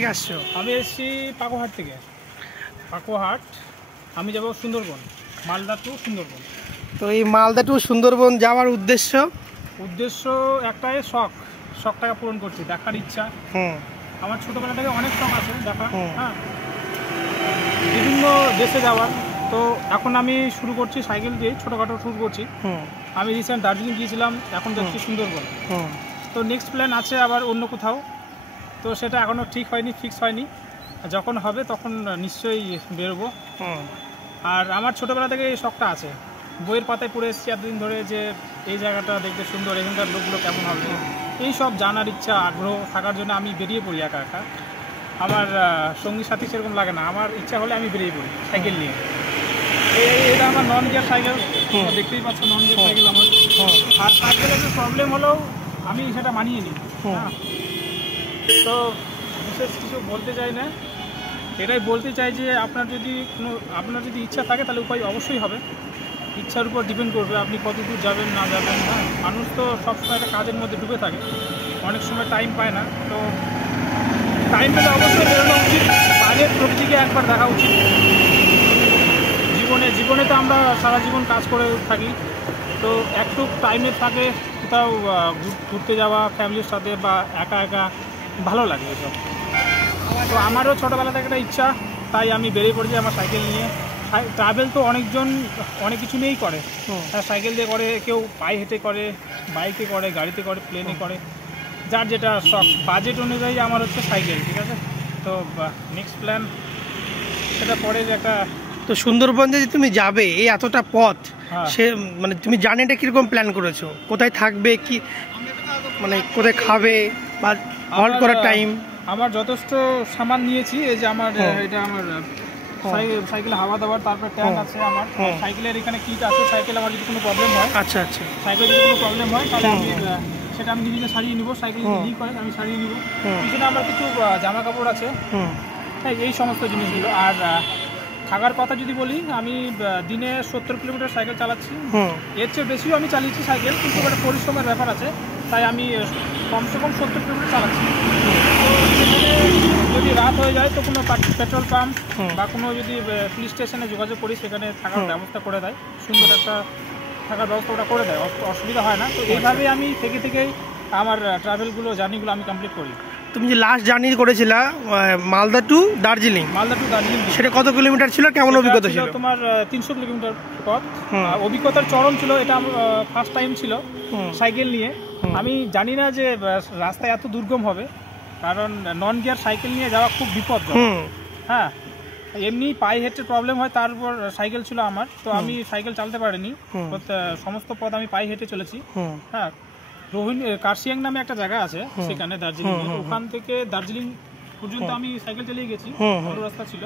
থেকে আসছো? আমি এসেছি পাকুহাট থেকে। পাকুহাট আমি যাব সুন্দরবন, মালদা টু সুন্দরবন। তো এই মালদা টু সুন্দরবন যাওয়ার উদ্দেশ্য একটাই, শখটাকে পূরণ করছি, দেখার ইচ্ছা। আমার ছোটোবেলা থেকে অনেক শখ আছে দেখা, হ্যাঁ, বিভিন্ন দেশে যাওয়ার। তো এখন আমি শুরু করছি সাইকেল দিয়ে, ছোটোখাটো শুরু করছি। আমি রিসেন্ট দার্জিলিং গিয়েছিলাম, এখন যাচ্ছি সুন্দরবন। তো নেক্সট প্ল্যান আছে আবার অন্য কোথাও, তো সেটা এখনও ফিক্স হয়নি। যখন হবে তখন নিশ্চয়ই বেরোবো। আর আমার ছোটোবেলা থেকে এই শখটা আছে, বইয়ের পাতায় পড়ে এসেছি এতদিন ধরে যে এই জায়গাটা দেখতে সুন্দর, এখানকার লোকগুলো কেমন হবে, এই সব জানার ইচ্ছা আগ্রহ থাকার জন্য আমি বেরিয়ে পড়ি একা একা। আমার সঙ্গী সাথী সেরকম লাগে না, আমার ইচ্ছা হলে আমি বেরিয়ে পড়ি সাইকেল নিয়ে। এটা আমার নন গিয়ার সাইকেল, দেখতেই পাচ্ছ নন গিয়ার সাইকেল আমার। আর সাইকেলের প্রবলেম হলেও আমি সেটা মানিয়ে নিই। তো বিশেষ কিছু বলতে চাই না, এটাই বলতে চাই যে আপনার যদি ইচ্ছা থাকে তাহলে উপায় অবশ্যই হবে। ইচ্ছার উপর ডিপেন্ড করবে আপনি কত দূর যাবেন না যাবেন। হ্যাঁ, মানুষ তো সবসময় একটা কাজের মধ্যে ডুবে থাকে, অনেক সময় টাইম পায় না। তো টাইম পেলে অবশ্যই বেরোনো উচিত, বাইরের প্রকৃতিকে একবার দেখা উচিত। জীবনে তো আমরা সারা জীবন কাজ করে থাকি, তো একটু টাইমের থাকে কোথাও ঘুরতে যাওয়া ফ্যামিলির সাথে বা একা একা ভালো লাগে এসব। তো আমারও ছোটোবেলা থেকে একটা ইচ্ছা, তাই আমি বেরিয়ে পড়েছি আমার সাইকেল নিয়ে। ট্রাভেল তো অনেকজন অনেক কিছু নিয়েই করে, সাইকেল দিয়ে করে, কেউ পায়ে হেঁটে করে, বাইকে করে, গাড়িতে করে, প্লেনে করে, যার যেটা শখ। বাজেট অনুযায়ী আমার হচ্ছে সাইকেল, ঠিক আছে। তো নেক্সট প্ল্যান সেটা পরের একটা। তো সুন্দরবন যে তুমি যাবে এই এতটা পথ, সে মানে তুমি জার্নিটা কিরকম প্ল্যান করেছো? কোথায় থাকবে, কি মানে কোথায় খাবে বা হল্ট করার টাইম? আমার যথেষ্ট সামান নিয়েছি। এই যে আমার এটা আমার সাইকেলে হাওয়া দেওয়ার, তারপর ট্যাঙ্ক আছে আমার, সাইকেলের এখানে কিট আছে। সাইকেল আমার যদি কোনো প্রবলেম হয়, আচ্ছা, সাইকেল যদি কোনো প্রবলেম হয় তাহলে সেটা আমি নিজে সারিয়ে নিব। সাইকেল যদি লিক হয় আমি সারিয়ে নিব। পিছনে আমার কিছু জামা কাপড় আছে, হ্যাঁ, এই সমস্ত জিনিসগুলো। আর থাকার কথা যদি বলি, আমি দিনে 70 কিলোমিটার সাইকেল চালাচ্ছি। এর চেয়ে বেশিও আমি চালিয়েছি সাইকেল, কিন্তু একটা পরিশ্রমের ব্যাপার আছে, তাই আমি কমসে কম 70 কিলোমিটার চালাচ্ছি। তো যদি রাত হয়ে যায় তো কোনো পেট্রোল পাম্প বা কোনো যদি পুলিশ স্টেশনে যোগাযোগ করি, সেখানে থাকার ব্যবস্থা করে দেয়, সুন্দর একটা থাকার ব্যবস্থা ওটা করে দেয়, অসুবিধা হয় না। তো এইভাবেই আমি থেকেই আমার জার্নিগুলো আমি কমপ্লিট করি। তুমি যে লাস্ট জার্নি করেছিলা মালদা টু দার্জিলিং, সেটা কত কিলোমিটার ছিল, কেমন অভিজ্ঞতা ছিল? তোমার 300 কিলোমিটার পথ। অভিজ্ঞতার চরম ছিল, এটা আমার ফার্স্ট টাইম ছিল সাইকেল নিয়ে। আমি জানি না যে রাস্তায় এত দুর্গম হবে, কারণ নন গিয়ার সাইকেল নিয়ে যাওয়া খুব বিপজ্জনক। হ্যাঁ, এমনি পায়ে হেঁটে প্রবলেম হয়, তার উপর সাইকেল ছিল আমার, তো আমি সাইকেল চালাতে পারিনি। সমস্ত পথ আমি পায়ে হেঁটে চলেছি। হ্যাঁ, কার্শিয়াং নামে একটা জায়গা আছে সেখানে দার্জিলিং, ওখান থেকে দার্জিলিং পর্যন্ত আমি সাইকেল চালিয়ে গেছি, ভালো রাস্তা ছিল।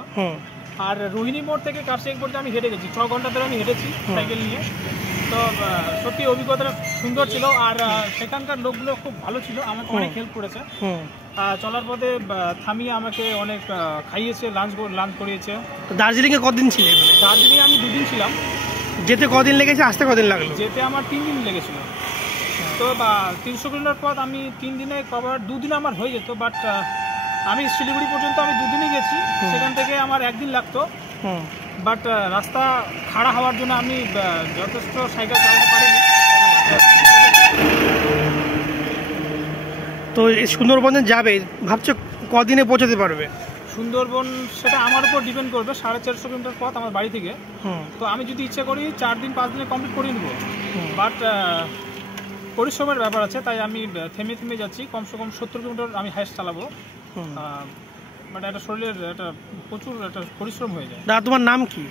আর রোহিণী মোড় থেকে কার্শিয়াং পর্যন্ত আমি হেঁটে গেছি, 6 ঘন্টা ধরে আমি হেঁটেছি সাইকেল নিয়ে। তো সত্যি অভিজ্ঞতাটা সুন্দর ছিল। আর সেখানকার লোকগুলো খুব ভালো ছিল, আমাকে অনেক হেল্প করেছে। চলার পথে থামিয়ে আমাকে অনেক খাইয়েছে, লাঞ্চ করিয়েছে। দার্জিলিংয়ে কদিন ছিলে? দার্জিলিং আমি 2 দিন ছিলাম। যেতে কদিন লেগেছে, আসতে কদিন লাগলো? যেতে আমার 3 দিন লেগেছিল। তো 300 কিলোমিটার পথ আমি 3 দিনে কভার, 2 দিনে আমার হয়ে যেত। বাট আমি শিলিগুড়ি পর্যন্ত আমি 2 দিনই গেছি, সেখান থেকে আমার 1 দিন লাগতো। বাট রাস্তা খাড়া হওয়ার জন্য আমি যথেষ্ট সাইকেল চালাতে পারিনি। তো এই সুন্দরবনে যাবে ভাবছো, কদিনে পৌঁছাতে পারবে? সুন্দরবন সেটা আমার উপর ডিপেন্ড করবে। 450 কিলোমিটার পথ আমার বাড়ি থেকে। তো আমি যদি ইচ্ছে করি 4 দিন 5 দিনে কমপ্লিট করে নেবো। বাট পরিশ্রমের ব্যাপার আছে, তাই আমি থেমে যাচ্ছি। কমসে কম 70 কিলোমিটার আমি হাইস্ট চালাবো। বাট এটা শরীরের প্রচুর একটা পরিশ্রম হয়ে যায়। দাদা, তোমার নাম কি?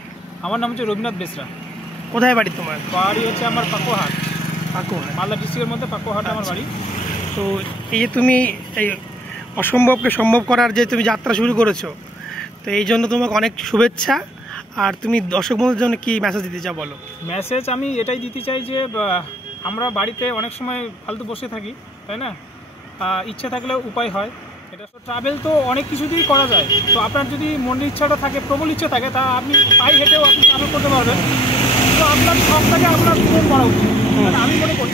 আমার নাম হচ্ছে রবীন্দ্রনাথ বেসরা। কোথায় বাড়ি তোমার? বাড়ি হচ্ছে আমার পাকুহাট, মালদা ডিস্ট্রিক্টের মধ্যে পাকুহাট আমার বাড়ি। তো এই যে তুমি এই অসম্ভবকে সম্ভব করার যে তুমি যাত্রা শুরু করেছো, তো এই জন্য তোমাকে অনেক শুভেচ্ছা। আর তুমি দর্শক বন্ধুদের জন্য কি মেসেজ দিতে চাও বলো? মেসেজ আমি এটাই দিতে চাই যে আমরা বাড়িতে অনেক সময় ফালতু বসে থাকি, তাই না? ইচ্ছা থাকলে উপায় হয়। এটা তো ট্রাভেল তো অনেক কিছু দিয়েই করা যায়। তো আপনার যদি মনের ইচ্ছাটা থাকে, প্রবল ইচ্ছা থাকে, তা আপনি পায়ে হেঁটেও আপনি ট্রাভেল করতে পারবেন। তো আপনার শখটাকে আপনার পূরণ করা উচিত, আমি মনে করি।